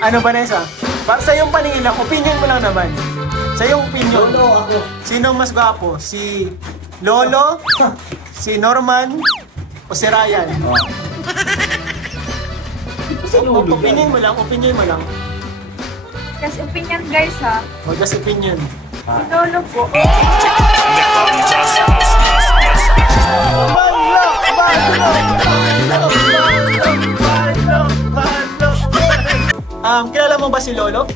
Ano, Vanessa? Para sa iyong paningin lang, opinion mo lang naman. Sa iyong opinion. Lolo ako. Sino mas gwapo? Si Lolo? Si Norman? O si Ryan? Opinion mo lang, opinion mo lang. Just opinion guys ha. O just opinion. Si Lolo po. Kilala mo ba si Lolo?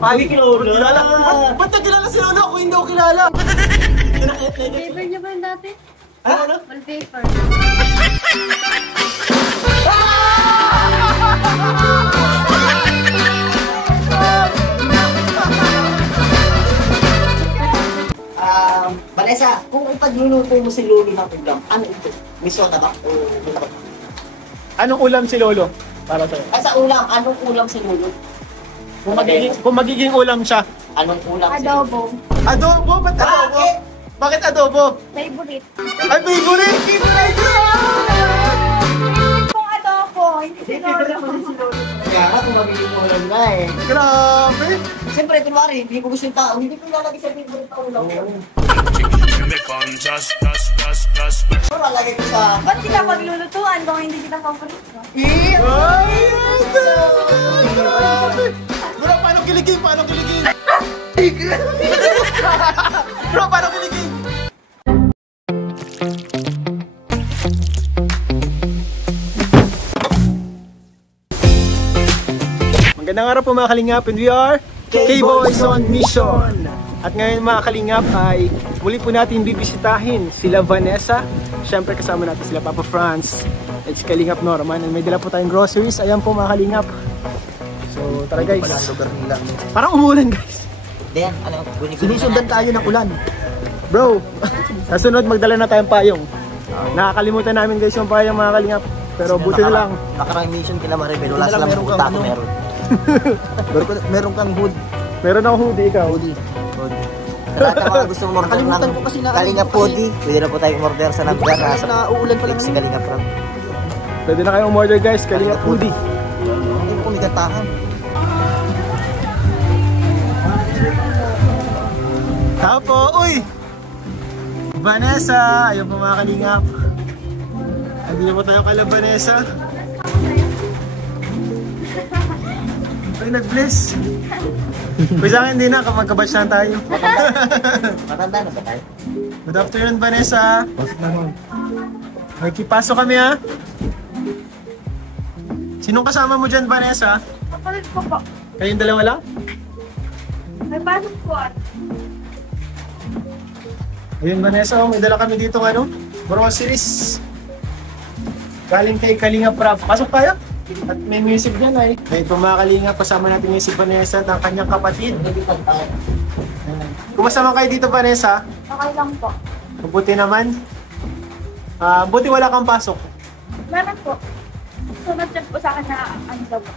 Hindi kilala. Ba't na kilala si Lolo? Ako hindi ako kilala. Flavor niyo ba yung dati? Ano? Wallpaper. Vanessa, kung ipagluluto mo si Lolo ng ulam, ano ito? Misota ba? O ano ba? Anong ulam si Lolo? Para sa'yo. Sa ulam, anong ulam si Lolo? Kung magiging ulam siya. Anong ulam si Lolo? Adobo. Adobo? Ba't adobo? Bakit? Bakit adobo? Favorite. Ay, favorite! Kung adobo, hindi si Lolo. Kaya nga, kung magiging ulam na eh. Grabe! Siyempre, kunwari, hindi ko gusto yung tao, hindi ko lalagay sa favorite na ulam ko. So, lalagay ko sa... Ba't kita maglulutuan kung hindi kita paborito? Ay! Bro, paano kiligin? Paano kiligin? Bro, paano kiligin? Magandang araw po mga kalingap, and we are K-Boys on Mission. At ngayon mga kalingap ay muli po natin bibisitahin sila Vanessa. Siyempre kasama natin sila Papa Franz at si Kalingap Norman. And may dala po tayong groceries. Ayan po mga kalingap. So tara guys. Parang umulan guys. Then, ano, Sinusundan tayo ng ulan. Bro, sa sunod magdala na tayong payong. Nakakalimutan namin guys yung payong mga kalingap. Pero buti na lang. Nakarang mission kila Maribel. Wala silang puta ako meron. Meron kang hood. Meron akong hoodie, ikaw. Hoodie. Sa lahat ng mga gusto mong order ng Kalingap Hoodie, pwede na po tayong order sa number na uulan pa lang si Kalingap Ram. Pwede na kayong order guys, Kalingap Hoodie. Hindi mo kumigantahan. Tapo, uy! Vanessa! Ayun po mga kalingap. Hindi na po tayo kala Vanessa. Ay, nag-bless. Kung sa akin din na, magkabatch na tayo. Matanda na ba tayo? Good afternoon, Vanessa. Pasok kami ha. Sinong kasama mo dyan, Vanessa? Kapalit ko po. Kayong dalawa lang? May pasok po. Ayun, Vanessa, may dala kami dito ng ano? Groceries. Galing kay Kalingap Rap. Pasok tayo. At may music dyan ay. May pumakalingap, kasama natin ngayon si Vanessa at ang kanyang kapatid. Kumusta man kayo dito, Vanessa? Okay lang po. Mabuti naman. Buti wala kang pasok. Meron po. Sunod dyan po sa akin na ano daw po.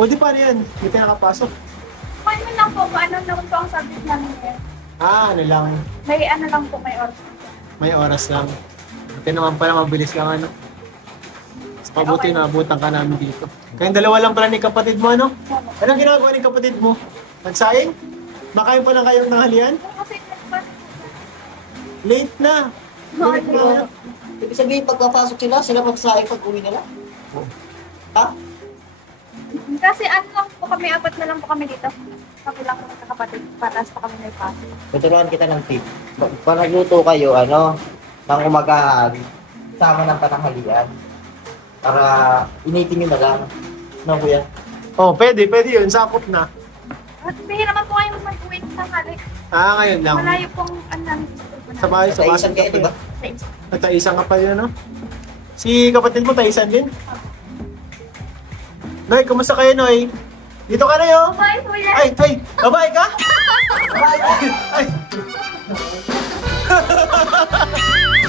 Pwede pa rin. Hindi ka nakapasok. Ano lang po, ano lang po ang subject namin eh. Ano lang. May ano lang po, may oras. May oras lang. Buti naman pala, mabilis lang ano. Mabuti na abutan ka namin dito. Kayong dalawa lang pala ni kapatid mo, ano? Anong ginagawa ni kapatid mo? Nagsaing? Makain pa lang kayong nanghalian? Kasi Late na. Late na. Ibig sabihin, pagpapasok sila magsaing pag-uwi nila? Ha? Kasi ano lang po kami, apat na lang po kami dito. Kami lang po kapatid, patas pa kami may pasok. Tuturuan kita ng tip. Pag nagluto kayo, ng umagahan, sama ng pananghalian. Para initin nyo na lang. No, kuya? Oh, pwede yun. Sakop na. At bihira naman po kayo mag-uwi sa hali. Ngayon lang. Malayo pong ano namin. Sa bahay, sa Taisan bahay. kayo, diba? At taisan ka pa yun, no? Si kapatid mo, taisan din? Noy, kumusta kayo, Noy? Dito ka na yun? Bye, kuya! Ay! Babae ka? Babae ka? Ay!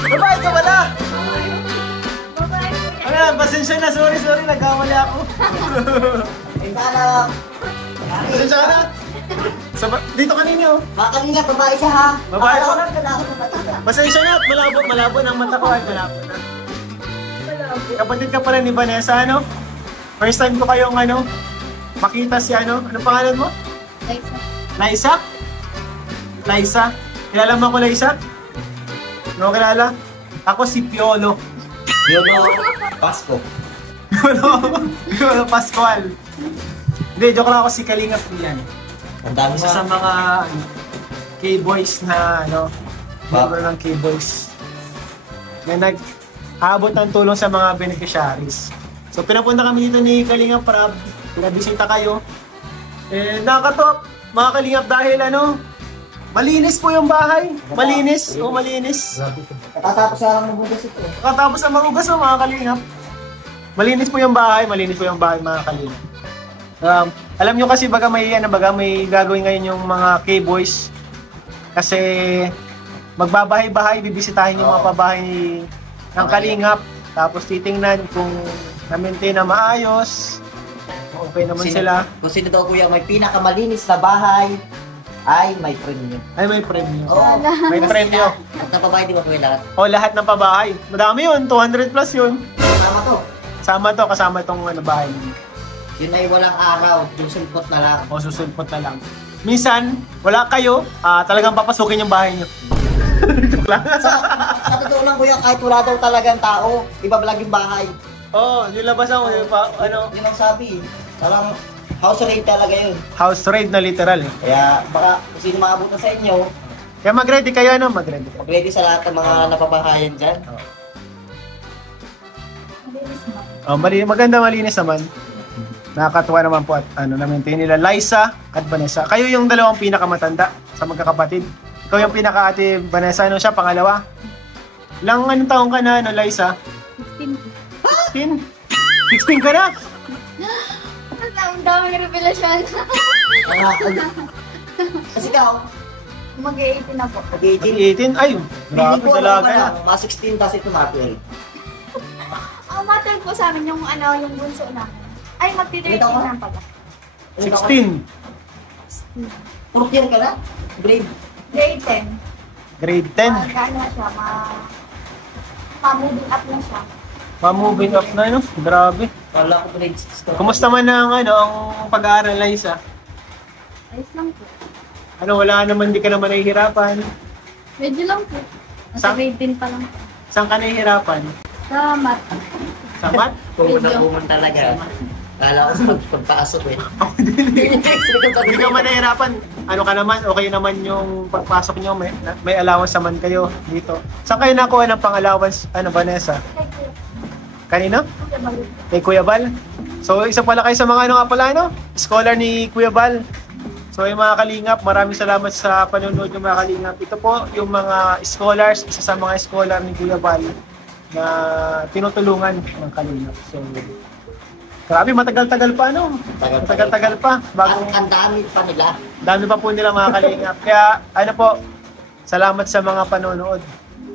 Babae ka pala! Bye, kuya! Ano na, pasensya na. Sorry, nagkamali ako. Pasensya ka na. Dito ka ninyo. Makalinga, babae siya ha. Babae po. Malabo. Pasensya na, malabo ng mata ko. Ay, malabo na. Kapatid ka pala ni Vanessa, ano? First time ko kayong makita si anong pangalan mo? Liza? Liza? Kilala mo ako, Liza? No, kilala? Ako si Piolo. Piolo Pasko. Piolo Pascual. Hindi, joke lang ako si Kalingap yan. Ang dami Isa sa mga K-boys na member ng K-boys na nag-aabot ng tulong sa mga beneficiaries. So pinapunta kami dito ni Kalingap Rab, pinabisita kayo. Nakakatuwa mga Kalingap dahil malinis po yung bahay. Malinis. Malinis. Katapos na lang mabugas ito. Katapos na magugas mga Kalingap. Malinis po yung bahay mga Kalingap. Alam nyo kasi baga may gagawin ngayon yung mga K-boys. Kasi magbabahay-bahay, bibisitahin yung mga pabahay ng Kalingap. Tapos titingnan kung na-maintain na maayos. Okay naman sila. Kung sino daw kuya may pinakamalinis na bahay, ay may premyo. May premyo. Oo. May premyo. At napabahay di ba kuya lahat? Lahat ng pabahay. Madami yun, 200 plus yun. Kasama to. Kasama itong bahay. Yun ay walang araw, yung sulpot na lang. Susulpot na lang. Minsan, wala kayo, talagang papasukin yung bahay nyo. Joke lang. Sa totoo lang kuya, kahit wala daw talagang tao, ibabalag yung bahay. Yung labas ako, Yun ang sabi. Parang house raid talaga yun. house raid na literal. Kaya baka kung sino maabot na sa inyo, Kaya mag-ready kayo, mag-ready kayo. mag-ready sa lahat ng mga napabahayan dyan. Maganda, malinis naman. Nakakatuwa naman po at na-maintain nila Liza at Vanessa. Kayo yung dalawang pinakamatanda sa magkakapatid. Ikaw yung pinaka-ate Vanessa, siya pangalawa. Anong taong ka na, Liza? 16. 16 ka na? Ang daming revelasyon. Kasi ikaw, Mag-18 na po. mag-18. 18? Ay, grabe talaga na. Mga 16 kasi tumatil. Ang matter po sa amin yung yung bunso namin. Ay, magti-13 na pala. 16. Fourth year ka na? Grade? Grade 10. Grade 10. Magkano na siya, ma-moving up na siya. Ma-moving up na, Grabe. Wala ko grade 6 to. Kumusta man ang pag-aaral, Liza? Ayos lang po. Wala naman, di ka naman nahihirapan. Medyo lang po. Sa- Nasa grade 10 pa lang po. Saan ka nahihirapan? Sa math. Sa math? Pumunta talaga. Kala ko sa pagpasok eh. Hindi ka man nahihirapan. Ka naman, okay naman yung pagpasok nyo, may allowance naman kayo dito. Saan kayo nakuha ng pang-allowance, Vanessa? Kanina? Kay Kuya Bal? So, isa pala kayo sa mga scholar ni Kuya Bal. So, yung mga Kalingap, maraming salamat sa panonood yung mga Kalingap. Ito po yung mga scholars, isa sa mga scholar ni Kuya Bal na tinutulungan ng Kalingap. So, grabe, matagal-tagal pa, Matagal-tagal pa. Ang dami pa nila. Dami pa po nila mga Kalingap. Kaya, salamat sa mga panonood.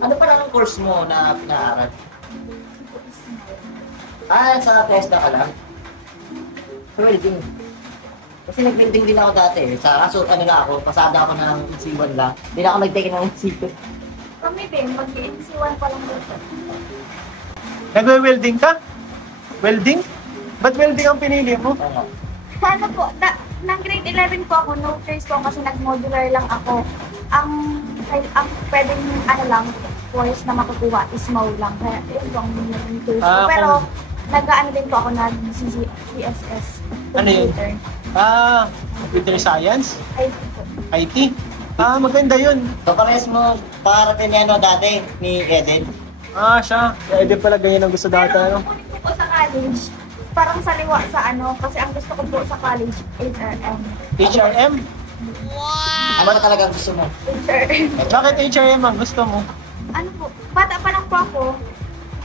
Ano pa lang ang course mo na pinaaral? Sa TESDA ka lang? Welding. Kasi nag-welding din ako dati. Kaso ako, pasada ako ng NC1 lang. Hindi na ako nag-take ng NC2. Kami din, mag-NC1 pa lang dito. Nagwe-welding ka? Welding? Ba't welding ang pinili mo? Ano po, nang grade 11 po ako, no choice po kasi nag-modular lang ako. Ang pwedeng course na makukuha is MAU lang. Kaya yun po ang naging choice ko. Pero nag-ano din po ako CSS. Ano yun? Computer Science? IT po. IT? Maganda yun. So, parehas mo pakarating ni dati, ni Eden. Siya. Eden pala ganyan ang gusto dati, Pero kukunin ko po sa college, parang saliwa sa kasi ang gusto ko po sa college, HRM. HRM? Ano ba talaga gusto mo? HRM. Bakit HRM ang gusto mo? Ano po, bata pa lang po ako,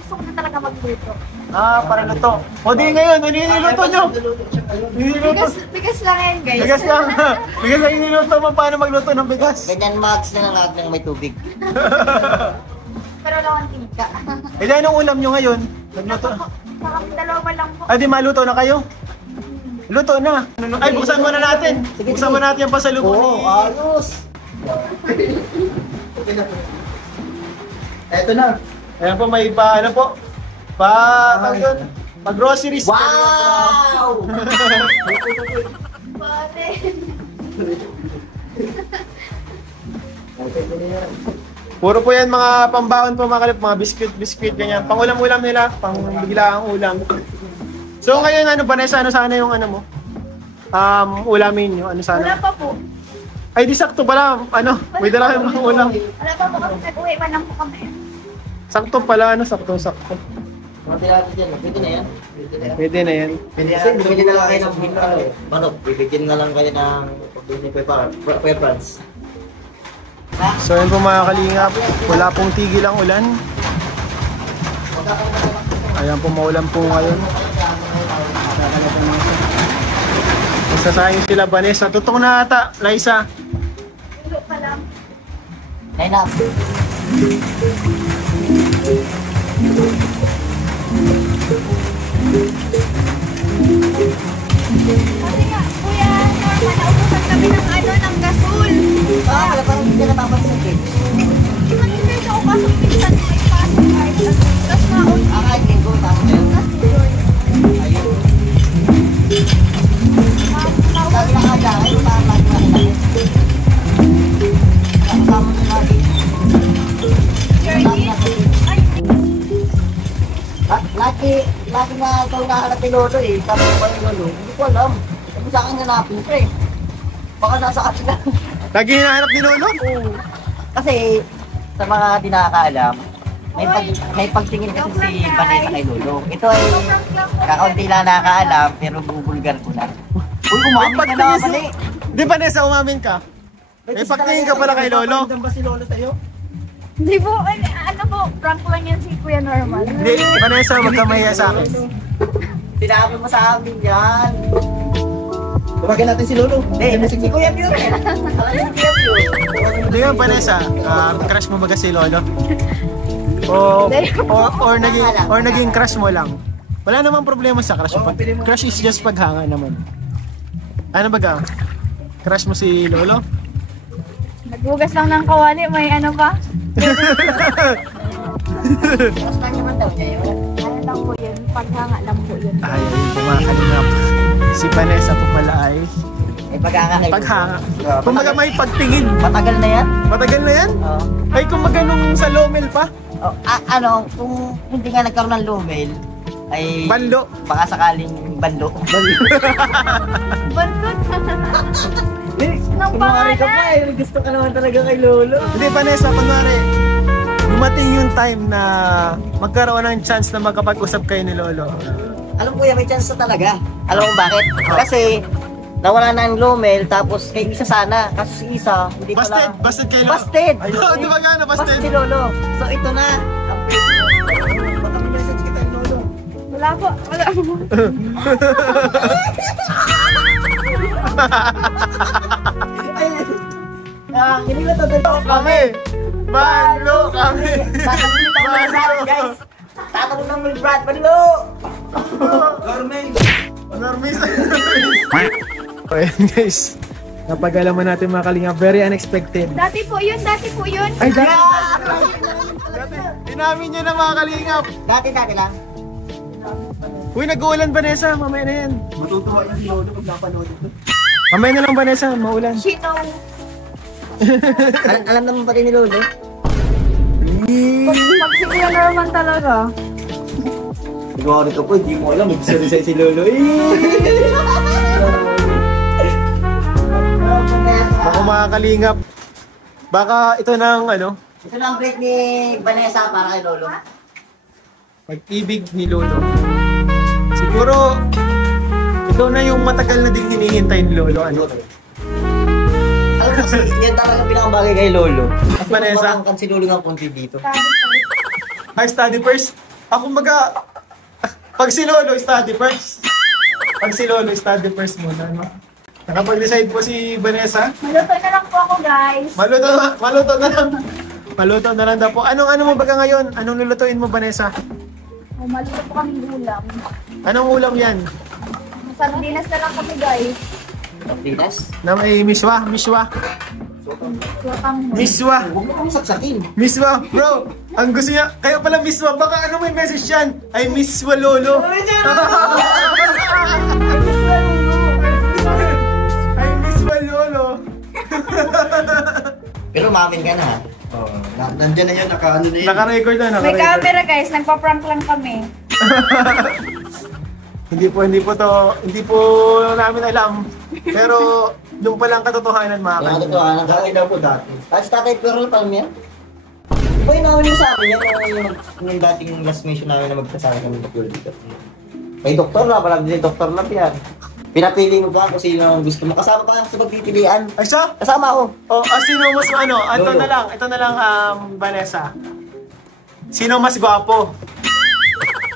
gusto ko na talaga magluto. Para luto. O di ngayon, niluluto nyo. Niluluto. Bigas lang yan, guys. Bigas lang. Bigas lang niluluto mo. Paano magluto ng bigas? Ganyan mags na lang lahat ng may tubig. Pero lang ang tika. Dahil anong ulam nyo ngayon? Nagluto. Kami dalawa lang po. Di maluto na kayo? Luto na. Ay, buksan mo na natin. Buksan mo natin yung pasalubong. Ayos! Eto na. Ayan po, may Pag-groceries. Wow! Pwede. Puro po yan mga pambaon po mga kalip, mga biscuit, ganyan. Pang-ulam-ulam nila, pang biglaang ulam. So ngayon, ano, Vanessa, ano sana yung ano mo? Ulamin nyo, ano sana? Wala pa po. Ay, di sakto pala, ano, may dala kayong mga ulam. Wala pa po kasi nag-uwi man lang po kami. Sakto pala, ano, sakto. Pwede natin yan. Pwede na yan. Pwede na yan. Pwede na yan. Kasi bibili na lang kayo ng manok. Bibigyan na lang kayo ng preference. So yun po mga kalingap, wala pong tigil ang ulan. Ayan po, maulan po ngayon. Masasayang sila Vanessa. Tutok na ata, Liza. Tulo pa lang. Ayun na. Kasi nga, Kuya Norman, naubusan kami ng ano, ng gasol. Wala parang hindi ka napapansin eh. Mag-invite ako pasok minsan may pasok kahit ano. Tapos maun. Kahit linggo, tapos yun. Tapos tuloy. Ayun. Tawag Sabi na kaya, ayun parang lagi na kita. Kasama mo lagi. Journey. Ay, Lagi nga ikaw nahanap ni Lolo eh. Sabi ko kayo Lolo, hindi ko alam. Sabi sa akin hanapin ko eh. Baka nasa kanila. Lagi hinahanap ni Lolo? Kasi sa mga di nakakaalam, may pagtingin kasi si Vanessa kay Lolo. Ito ay kakaunti lang nakakaalam pero bubulgar ko na. Uy, umamin ka na mali. Di Vanessa, umamin ka? May pagtingin ka pala kay Lolo? ba si Lolo sa'yo? hindi po, ano po, prank lang yan si Kuya Norman. Hindi, Vanessa, wag ka mahiya sa akin. Sinabi mo sa amin yan. Tumagan natin si Lolo. Hindi, si Kuya Pure. Alam niyo si Kuya Pure. Hindi nga, Vanessa, crush mo ba si Lolo? Or naging crush mo lang? Wala namang problema sa crush. Crush is just paghanga naman. Ano ba ka? Crush mo si Lolo? Nagbugas lang ng kawali, may ano pa? Mas lang naman daw niya yun. Ano lang po yun, paghanga lang po yun. Ay, kumakalingap. Si Vanessa po pala ay Paghanga. Kumbaga may pagtingin. Matagal na yan? Matagal na yan? Oo. Ay, kumbaga nung sa Lomel pa? Oh, kung hindi nga nagkaroon ng lumel, ay Banlo. baka sakaling banlo. Bantot. Nang Kunwari ka pa pangalan. gusto ka naman talaga kay Lolo. Hindi, Vanessa, kunwari, dumating yung time na magkaroon ng chance na magkapag-usap kayo ni Lolo. Alam ko may chance na talaga. Alam mo bakit? Kasi nawala na ang lumel, tapos kay isa sana. Kaso si isa, hindi pala. Busted kay Lolo. Busted! Ayun, di ba gano'n, busted? Si Lolo. So ito na. Ang pwede mo. Baka mo message kita ni Lolo. Wala po, wala po. Hindi ko to Kami! Banlo kami! Tatanungin ako ng Brad, guys. Tatanungin ako ng Brad, Banlo! Normis! Okay guys, napag-alaman natin mga kalinga, very unexpected. Dati po yun, dati po yun. Ay, dati! Inamin nyo na mga kalingap! Dati lang. Uy, nag-uulan Vanessa, mamaya na yan. Matutuwa yung Lolo pag napanood ito. Mamaya na lang Vanessa, maulan. She know. Alam naman pa rin ni Lolo. Pag si Kuya Norman talaga. Siguro ito po, hindi mo alam. Mag-sorry si Lolo. Ako mga kalingap, baka ito na ang ano, Ito na ang break ni Vanessa para kay Lolo. pag-ibig ni Lolo. Siguro, ito na yung matagal na din hinihintay ni Lolo. Ano? Alam mo kasi, yan talaga pinakabagay kay Lolo. Kasi Vanessa? kumbaga si Lolo ng konti dito. Hi, study first. Ako maga, pag si Lolo, study first. Pag si Lolo, study first muna. No? Nakapag-decide po si Vanessa. Maluto na lang po ako, guys. Maluto na lang. Maluto na lang daw po. Ano mo baga ngayon? Anong lulutuin mo, Vanessa? Oh, maluto po kami ulam. Anong ulam yan? Sardinas na lang kami, guys. Tinas? Na may miswa. Sotang mo. Miswa. Huwag mo kami saksakin. Miswa. Bro, Ang gusto niya, kaya pala Miss Wa, baka ano may message yan? I miss Wa Lolo. I miss Wa Lolo. Pero mamin ka na ha. Nandiyan na yun, naka-ano na yun. Naka-record na, May naka-record. camera guys, nagpa-prank lang kami. Hindi po namin alam. Pero yung palang katotohanan mga Yung kanina. katotohanan ka. Dati daw po dati. At si Tatay Pero palm yan. Di ba inauli sa akin yan yung dating last mission namin na magkasama kami ng dito. May doktor na, parang din doktor na yan. Pinapili mo ba kung sino ang gusto mo? Kasama pa sa pagpipilian. Ay siya? Kasama ako. Oh, sino mas ano? Ito Lolo. na lang Vanessa. Sino mas gwapo?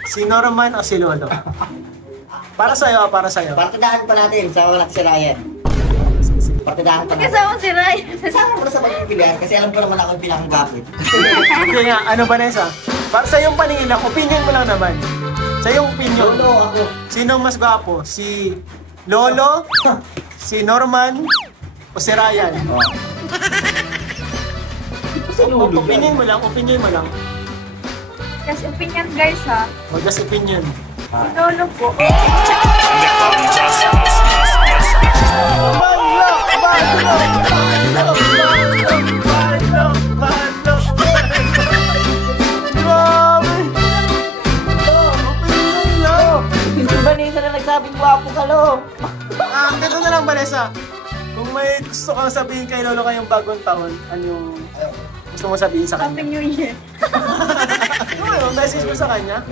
Si Norman o si Lolo? Para sa'yo. Partidahan pa natin sa walang si Ryan. Partidahan pa natin. Kasama si Ray. Kasama ko na sa pagpipilian kasi alam ko naman ako yung pinakagapit. Hindi nga, ano Vanessa? Para sa iyong paningin lang, opinion mo lang naman. Sa iyong opinion. Lolo ako. Sino mas gwapo? Si Lolo? Si Norman? O si Ryan? Opinion mo lang. Kasi opinion guys ha. O just opinion. Si Lolo po. Hindi ba Vanessa na nagsabing gwapo ka, lo? Ganito na lang Vanessa. Kung may gusto kang sabihin kay Lolo kayong bagong taon, ano yung gusto mo sabihin sa Happy kanya? New Year. Ano, message mo sa kanya?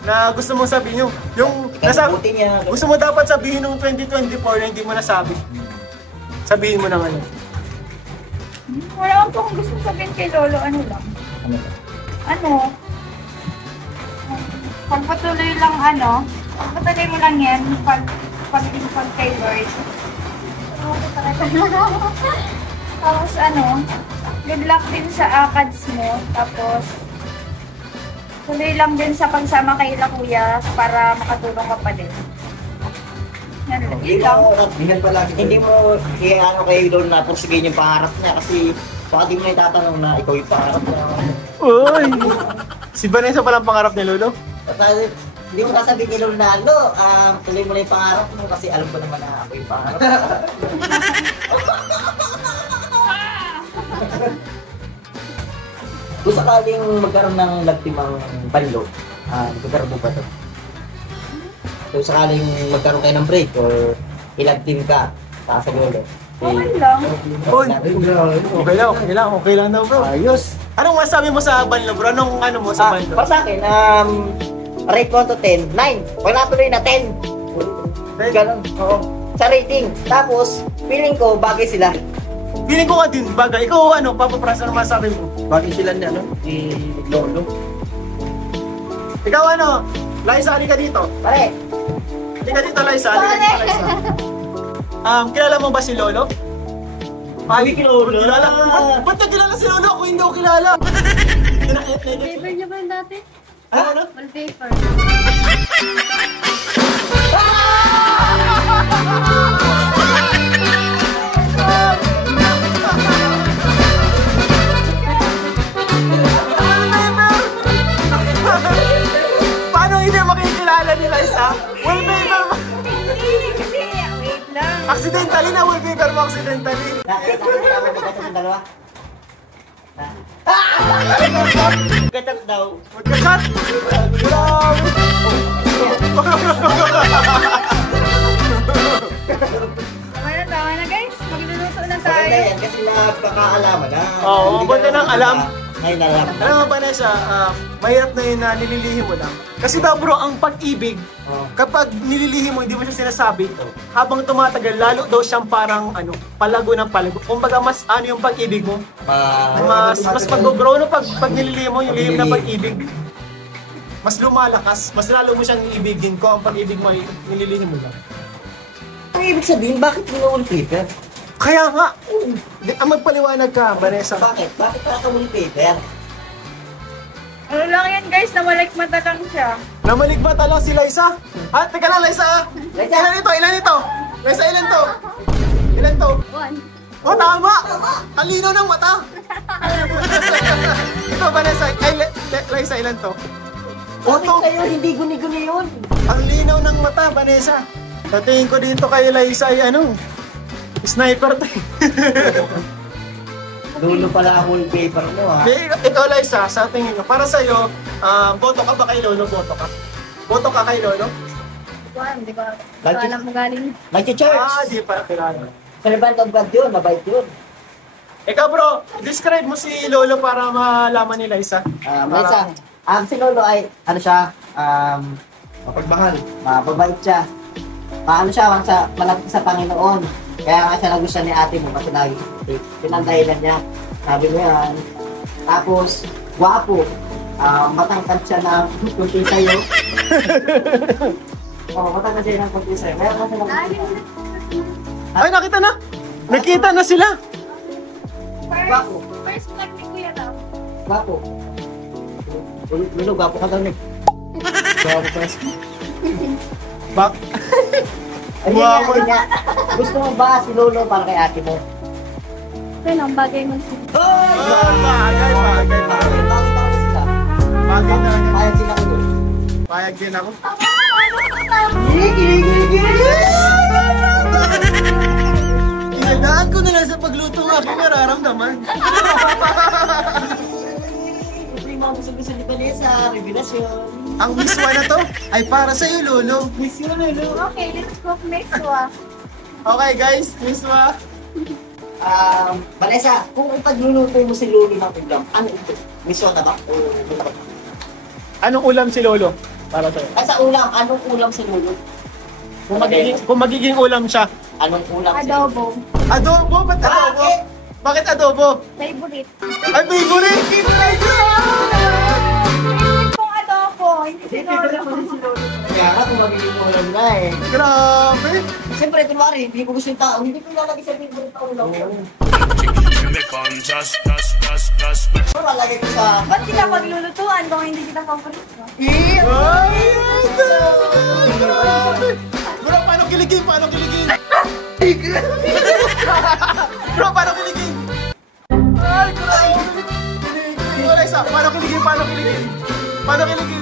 Na gusto mong sabihin yung Buti niya. gusto mo dapat sabihin nung 2024 na hindi mo nasabi. Sabihin mo na ngayon. Wala akong kung gusto sabihin kay Lolo, ano lang. Pagpatuloy mo lang yan, pag kay Lord. Tapos good luck din sa ACADS mo. Tapos, tuloy lang din sa pagsama kay La Kuya para makatulong ka pa din. Yan lang. Yun lang. Hindi mo ano kay Lolo na pusigin yung pangarap niya kasi baka di mo na itatanong na ikaw yung pangarap niya. Uy! Si Vanessa palang pangarap ni Lolo? Kasi hindi mo sasabihin kay Lolo na, Lo, tuloy mo na yung pangarap mo kasi alam ko naman na ako yung pangarap. Kung sakaling magkaroon ng nagtimang panlo, magkaroon mo ba ito? Kung sakaling magkaroon kayo ng break or ilag-team ka sa Lolo. Okay lang. Uy! Okay lang daw bro. Ayos! Anong masabi mo sa banlo bro? Anong ano mo sa banlo? Para sa akin, rate 1 to 10, 9. Pag natuloy na 10. Ganun, oo. Sa rating. Tapos, feeling ko, bagay sila. Feeling ko nga din bagay. Ikaw Papa Franz, ano masabi mo? Bakit sila ni Lolo? Ikaw Liza, halika dito. Pare, Halika dito Liza, kilala mo ba si Lolo? Hindi kilala. Kilala? Ba't na kilala si Lolo? Ako hindi ko kilala. Wallpaper niyo ba yung dati? Ano? Wallpaper. Paano hindi makikilala ni Liza? Wallpaper mo. Hindi, kasi wait lang. Accidentally na wallpaper mo, accidentally. nakita ko na ako magkachat ng dalawa. Magkachat daw. Magkachat! Grabe! Tama na guys. Magluluto na Maganda tayo. yan kasi nakakaalaman na. Oo, Hindi maganda ka ng alam. Ngayon alam. Alam mo Vanessa, mahirap na yun na nililihim mo lang. Kasi daw bro, ang pag-ibig, kapag nililihim mo, hindi mo siya sinasabi, habang tumatagal, lalo daw siyang parang palago ng palago. Kumbaga mas yung pag-ibig mo, mas mag-grow no pag nililihim mo, yung lihim na pag-ibig. Mas lumalakas, mas lalo mo siyang iibigin ko ang pag-ibig mo, nililihim mo lang. Ang ibig sabihin, bakit wallpaper? Kaya nga, magpaliwanag ka, Vanessa. Bakit? Bakit wallpaper? Ano lang yan guys, namalik mata lang siya. Namaligmata lang si Liza. Teka lang Liza. Liza. Ilan ito? Liza, ilan to? Ilan to? 1. Oh, tama! Ang linaw ng mata! to, Vanessa. Ay, Liza, ilan to? Oto kayo, hindi guni-guni yun. Ang linaw ng mata, Vanessa. Sa tingin ko dito kay Liza ay ano, sniper to. Lolo pala ang wallpaper mo ha. Ikaw, Liza, sa tingin ko, para sa'yo, boto ka ba kay Lolo? Boto ka? Boto ka kay Lolo? Hindi ko alam mo galing. Mag-church. Di pa kilala. Servant of God yun, mabait yun. Ikaw bro, describe mo si Lolo para malaman ni Liza. Liza, si Lolo ay, ano siya, Mapagmahal. mababait siya. Maano siya, malapit sa Panginoon. Kaya nga siya nagustuhan ni ate mo kasi lagi. Yun ang dahilan niya. Sabi mo yan. Tapos, gwapo. Matangkad siya na kunti sa'yo. Matangkad siya ng kunti sa'yo. Kaya kasi Ay, nakita na! Nakita na sila! First vlog ni Kuya daw. gwapo. Lolo, gwapo ka daw, Nick. Gwapo pa. Bak? Ayun Gwapo. nga. Gusto mo ba si Lolo para kay ate mo? Kaya ang bagay mo si Bagay. Bakit ako sila? Bagay na. Payag sila ko doon. Payag din ako. Inadaan ko na lang sa pagluto ng aking nararamdaman. Ito yung mga gusto ni Vanessa, revelasyon. Ang miswa na to ay para sa'yo, Lolo. Misyon, Lolo. Okay, let's go next one. Okay guys, miswa. Vanessa, kung ipagluluto mo si Lolo ng ulam, ano ito? Misyon na ba? O ulam? Anong ulam si Lolo? Para sa'yo. Sa ulam, anong ulam si Lolo? Kung magiging ulam siya. Anong ulam si Lolo? Adobo. Adobo? Ba't adobo? Bakit? Bakit adobo? Favorite. Ay, favorite! Kung adobo, hindi si Lolo. Kaya nga, kung magiging ulam na eh. Grabe! Siyempre, kunwari, hindi ko gusto yung tao, hindi ko lalagay sa favorite na ulam ko. So, lalagay ko sa... Ba't kita maglulutuan kung hindi kita favorite mo? Ay! Bro, paano kiligin? Paano kiligin? Bro, paano kiligin? Ay, grabe! Wala isa. Paano kiligin? Paano kiligin? Paano kiligin?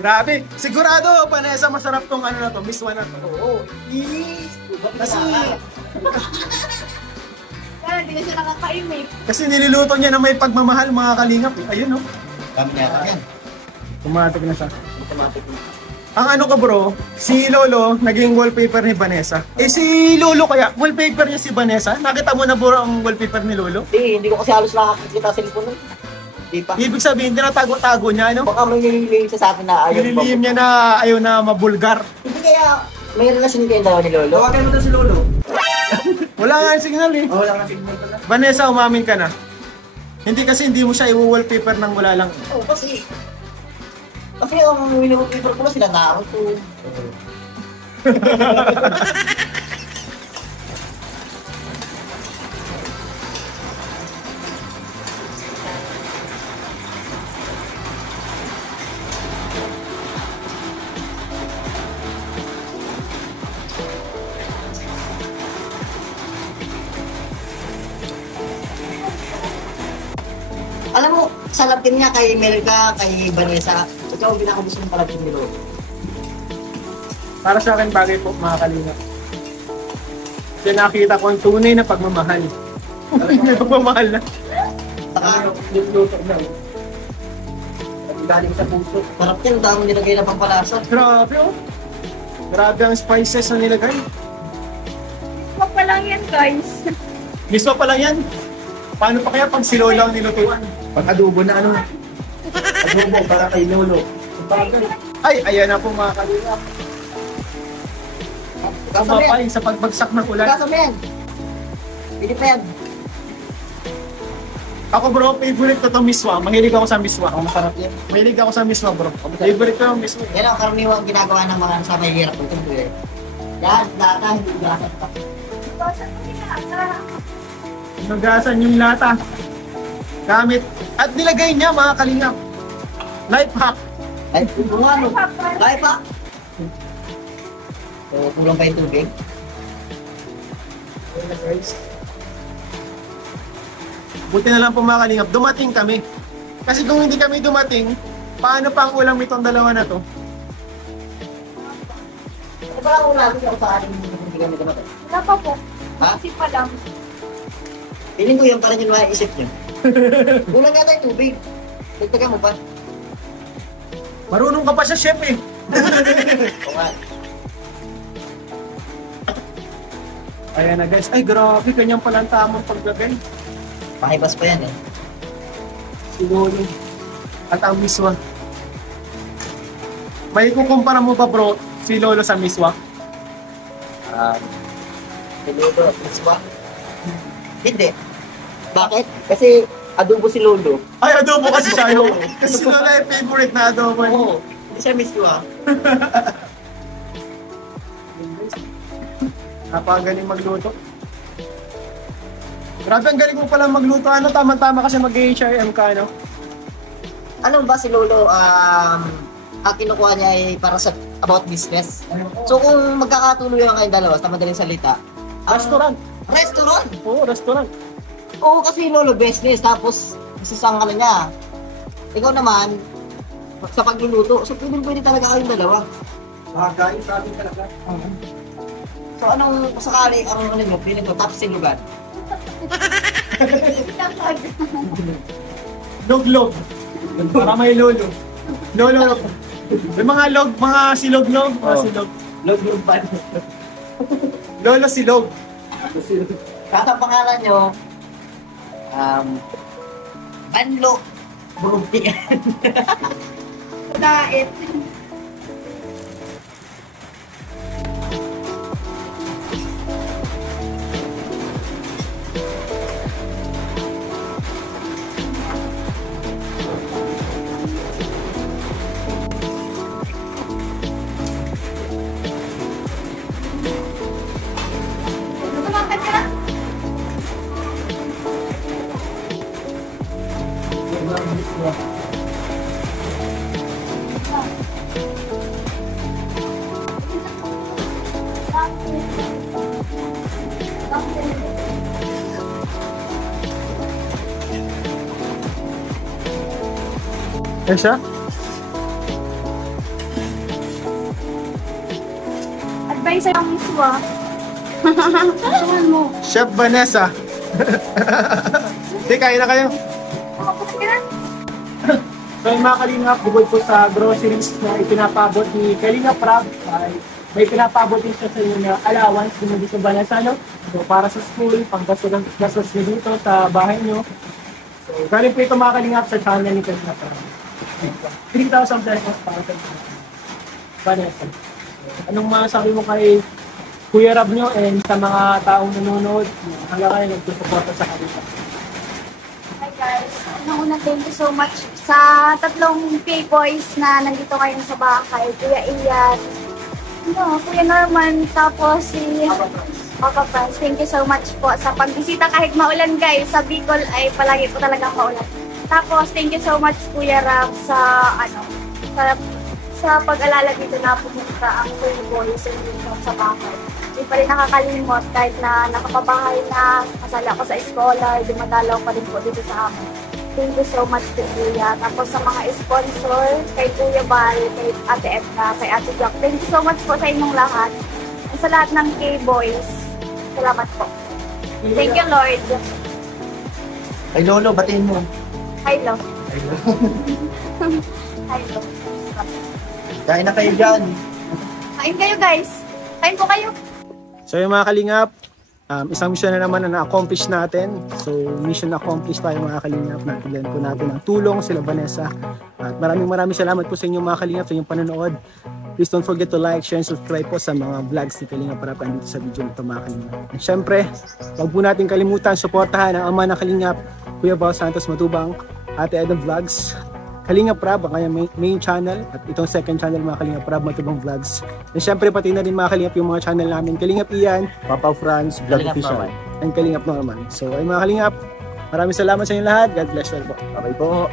Grabe! Sigurado, Vanessa, masarap tong ano na to, miswa na to. Oo. Kasi, Kaya hindi na siya nakakaimik. kasi niluluto niya na may pagmamahal, mga kalingap. Ayun, no? Kami yata yan. Automatic na siya. Automatic. Ang ano ko bro, si Lolo naging wallpaper ni Vanessa. Eh si Lolo kaya, wallpaper niya si Vanessa? Nakita mo na bro ang wallpaper ni Lolo? Hindi ko kasi halos nakakakita sa cellphone nun. Hindi pa. Ibig sabihin, tinatago-tago niya, ano? Baka may nililihim siya sa akin na ayaw Nililihim niya na ayaw na mabulgar. Hindi kaya may relasyon kayo daw ni Lolo. Tawagan mo daw si Lolo. Wala nga yung signal eh. Wala kang signal pala. Vanessa, umamin ka na. Hindi kasi hindi mo siya i-wallpaper ng wala lang. Oo, kasi ang wallpaper ko na sila Naruto. Alam mo, sa love team niya kay Melka, kay Vanessa, ikaw ang pinakagusto ng palagin ni Lolo. Para sa akin bagay po, mga kalingap. Kasi nakita ko ang tunay na pagmamahal. May pagmamahal na. Saka, Luto na. galing sa puso. Sarap yan, dami nilagay na pampalasa. Grabe oh. Grabe ang spices na nilagay. Wag pa lang yan, guys. Mismo pa lang yan. Paano pa kaya pag si Lola ang nilutuan? Pag adobo na ano. Adobo para kay Lolo. Ay, ayan na po mga kalingap. Umapay sa pagbagsak ng ulan. Kasama yan. Pili pa yan. Ako bro, favorite ko itong miswa. Mahilig ako sa miswa. Ang masarap yan. Mahilig ako sa miswa bro. Favorite ko yung miswa. Yan ang karaniwang ginagawa ng mga sa may hirap ng tuloy. Yan, lata, hindi gasat pa. Basta ko sinaka. Nagasan yung lata. Gamit. At nilagay niya mga kalingap. Life hack. Ay, kung ano? Live pa? So, kulang pa yung tubig. Guys. Buti na lang po mga kalingap, dumating kami. Kasi kung hindi kami dumating, paano pa ang ulam itong dalawa na to? Ano ba lang natin kung saan hindi kami dumating? Wala pa po. Ha? Kasi pa lang. Piling ko yan, parang yung maisip niyo. Kulang yata yung tubig. Dagdagan mo pa. Marunong ka pa sa chef eh. O nga. Ayan na guys, ay grabe, kanyang palang tamang paglagay. Pakibas pa yan eh. Si Lolo at ang miswa. May kukumpara mo ba bro, si Lolo sa miswa? Lolo, miswa? Hindi. Bakit? Kasi adobo si Lolo. Ay, adobo kasi siya yun. Kasi si Lolo ay favorite na adobo. Oo. Hindi siya miswa. Napakagaling magluto. Grabe, ang galing mo pala magluto. Ano, tama-tama kasi mag-HRM ka, no? Alam ba si Lolo, ang kinukuha niya ay para sa about business. So kung magkakatuluyan kayong dalawa sa madaling salita, Restaurant. Restaurant! Oo, restaurant. Oo, kasi Lolo, business. Tapos, isasang ano niya. Ikaw naman, sa pagluluto, so pwede talaga kayong dalawa. Makagaling sa atin talaga. So anong sakali ang ano mo, pili ko, top silugan. Log-log. Para may lolo. Lolo. May mga log, mga silog-log. Mga Oh. silog. Log-log pa. Lolo silog. Kasa pangalan nyo, Banlo Burugti. Dait. Tumakan ka na? Eh siya? Advisor ang miswa. Tumal mo. Chef Vanessa. Hindi, kain na kayo. Tumakan ka na? So yung mga kalingap, bukod po sa groceries na ipinapabot ni Kalingap Rab, ay may pinapabot din siya sa inyo na allowance din dito sa Vanessa, no? So para sa school, panggastos nyo dito sa bahay nyo. So galing po ito mga kalingap sa channel ni Kalingap Rab. 3,000 pesos para sa Vanessa. Anong masabi mo kay Kuya Rab nyo and sa mga taong nanonood hanggang kayo nagsusuporta sa kanila? Hi guys, unang-una thank you so much sa tatlong K-boys na nandito ngayon sa bahay. Kuya Ian, Kuya Norman, tapos si Papa Franz. Thank you so much po sa pagbisita kahit maulan guys. Sa Bicol ay palagi po talagang maulan. Tapos thank you so much Kuya Rab sa pag-alala dito na pumunta ang K-boys sa bahay. Hindi pa rin nakakalimot kahit na nakapabahay na, kasala ko sa eskwela, dumadalaw pa rin po dito sa amin. Thank you so much to Kuya. Tapos sa mga sponsor, kay Kuya Bal, kay Ate Edna, kay Ate Jack, thank you so much po sa inyong lahat. At sa lahat ng K-Boys, salamat po. Thank you, Lord. Ay Lolo, batiin mo. Hi, love. Hi, love. Kain na kayo dyan. Kain kayo, guys. Kain po kayo. So yung mga kalingap, isang mission na naman na na-accomplish natin. So mission accomplished tayo mga kalingap. Natilan po natin ang tulong sila Vanessa. At maraming salamat po sa inyong mga kalingap, sa inyong panonood. Please don't forget to like, share, and subscribe po sa mga vlogs ni Kalingap Rab dito sa video nito mga kalingap. At syempre, huwag po natin kalimutan suportahan ang ama ng Kalingap, Kuya Val Santos Matubang, Ate Edna Vlogs, Kalingap Rab, ang kanyang main channel, at itong second channel mga Kalingap Rab Matubang Vlogs. And syempre pati na rin mga Kalingap yung mga channel namin, Kalingap Ian, Papa Franz, Vlog Kalingap Official, Norman. and Kalingap Norman. So ay mga Kalingap, maraming salamat sa inyo lahat. God bless you all po. Okay po.